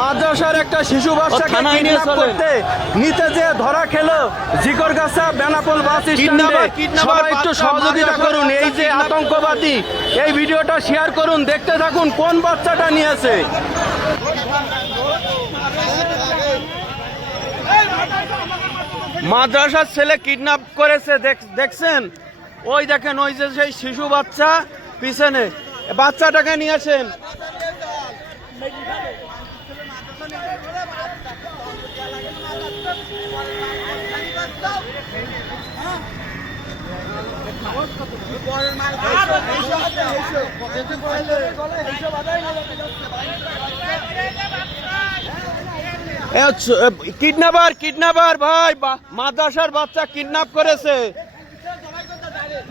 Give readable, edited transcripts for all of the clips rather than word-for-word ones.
মাদ্রাসার একটা শিশু বাচ্চাকে কিডন্যাপ করতে নিতে যে ধরা খেলো জিকরগাছা বেনাপোল বাস স্ট্যান্ডে। সবাই একটু সহযোগিতা করুন। এই যে আতঙ্কবাদী, এই ভিডিওটা শেয়ার করুন, দেখতে থাকুন কোন বাচ্চাটা নিয়েছে। মাদ্রাসার ছেলে কিডন্যাপ করেছে, দেখছেন? ওই দেখেন, ওই যে সেই শিশু বাচ্চা পিছনে, বাচ্চাটাকে নিয়েছেন। কিডন্যাপার ভাই, মাদ্রাসার বাচ্চা কিডন্যাপ করেছে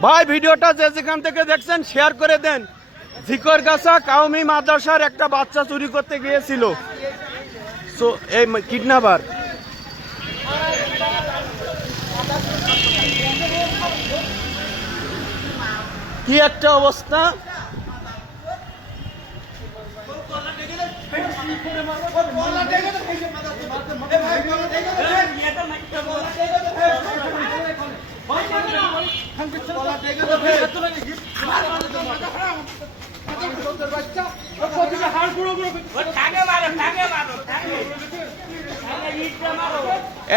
ভাই। ভিডিওটা যে যেখান থেকে দেখছেন শেয়ার করে দেন। জিকরগাছা কাউমি মাদ্রাসার একটা বাচ্চা চুরি করতে গিয়েছিল। সো এই কিডন্যাপার, কি একটা অবস্থা।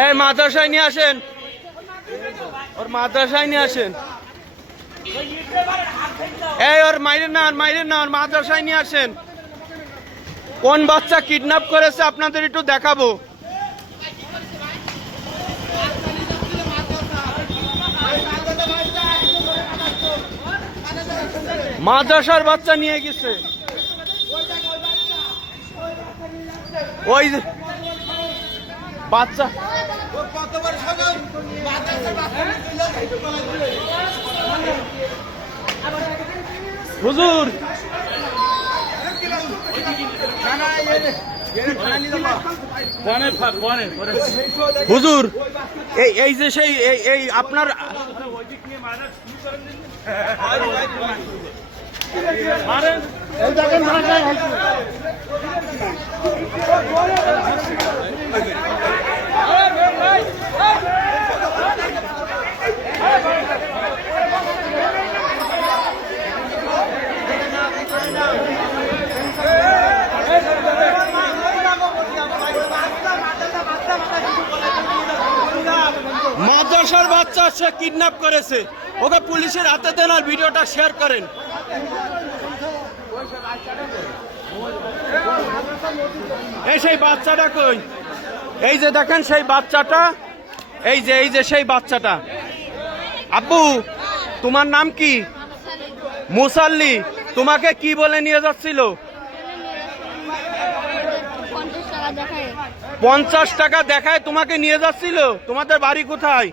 এই মাদ্রাসায় নিয়ে আসেন, ওর মাদ্রাসায় নিয়ে আসেন। এই ওর মাইরে না, ওর মাদ্রাসায় নিয়ে আসেন। কোন বাচ্চা কিডন্যাপ করেছে আপনাদের একটু দেখাবো। মাদ্রাসার বাচ্চা নিয়ে গেছে। ওই বাচ্চা হুজুর, হুজুর, এই যে সেই এই আপনার মাদ্রাসার বাচ্চা সে কিডন্যাপ করেছে, ওকে পুলিশের হাতে দেন আর ভিডিওটা শেয়ার করেন। এই সেই বাচ্চাটা কই? এই যে দেখেন সেই বাচ্চাটা, এই যে সেই বাচ্চাটা। আব্বু, তোমার নাম কি? মুসাল্লি। তোমাকে কি বলে নিয়ে যাচ্ছিল? 50 টাকা দেখায় তোমাকে নিয়ে যাচ্ছিল। তোমাদের বাড়ি কোথায়?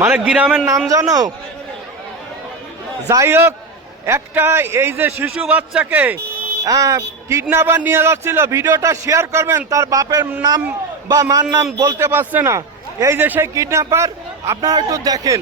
মানে গ্রামের নাম জানো? যাই হোক, একটা এই যে শিশু বাচ্চাকে কিডন্যাপার নিয়ে যাচ্ছিল, ভিডিওটা শেয়ার করবেন। তার বাপের নাম বা মার নাম বলতে পারছে না। এই যে সেই কিডন্যাপার, আপনারা একটু দেখেন।